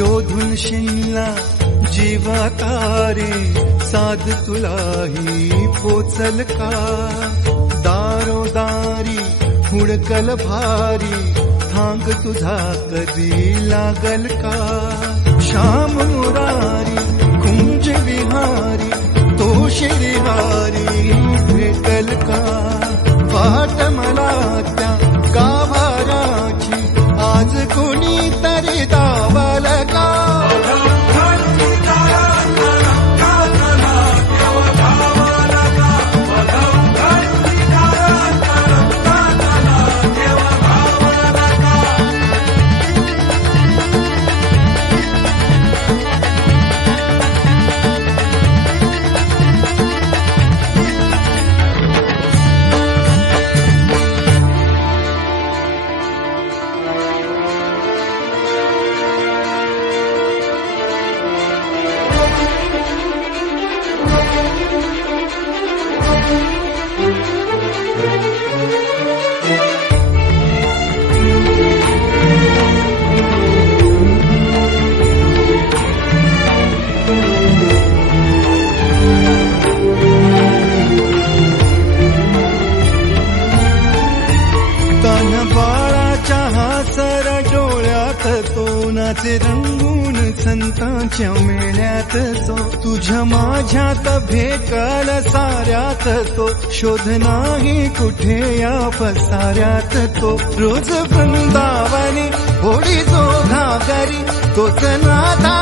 शोधून शिनला जीवा तारे साध तुलाही पोचल का दारोदारी हुडकल भारी थांग तुझा कधी लागल का श्याम मुरारी कुंज विहारी तो शिरहारी भेटल का वाट मला त्या गाभाराची आज कोणी तरी दावल का तोनाचे रंगून संतांच्या मेळ्यात तो तुझ्या माझ्यात भेटल साऱ्यात तो शोध नाही कुठे या पसाऱ्यात तो रोज वृंदावनी होडी जो घागरी तोच नाथा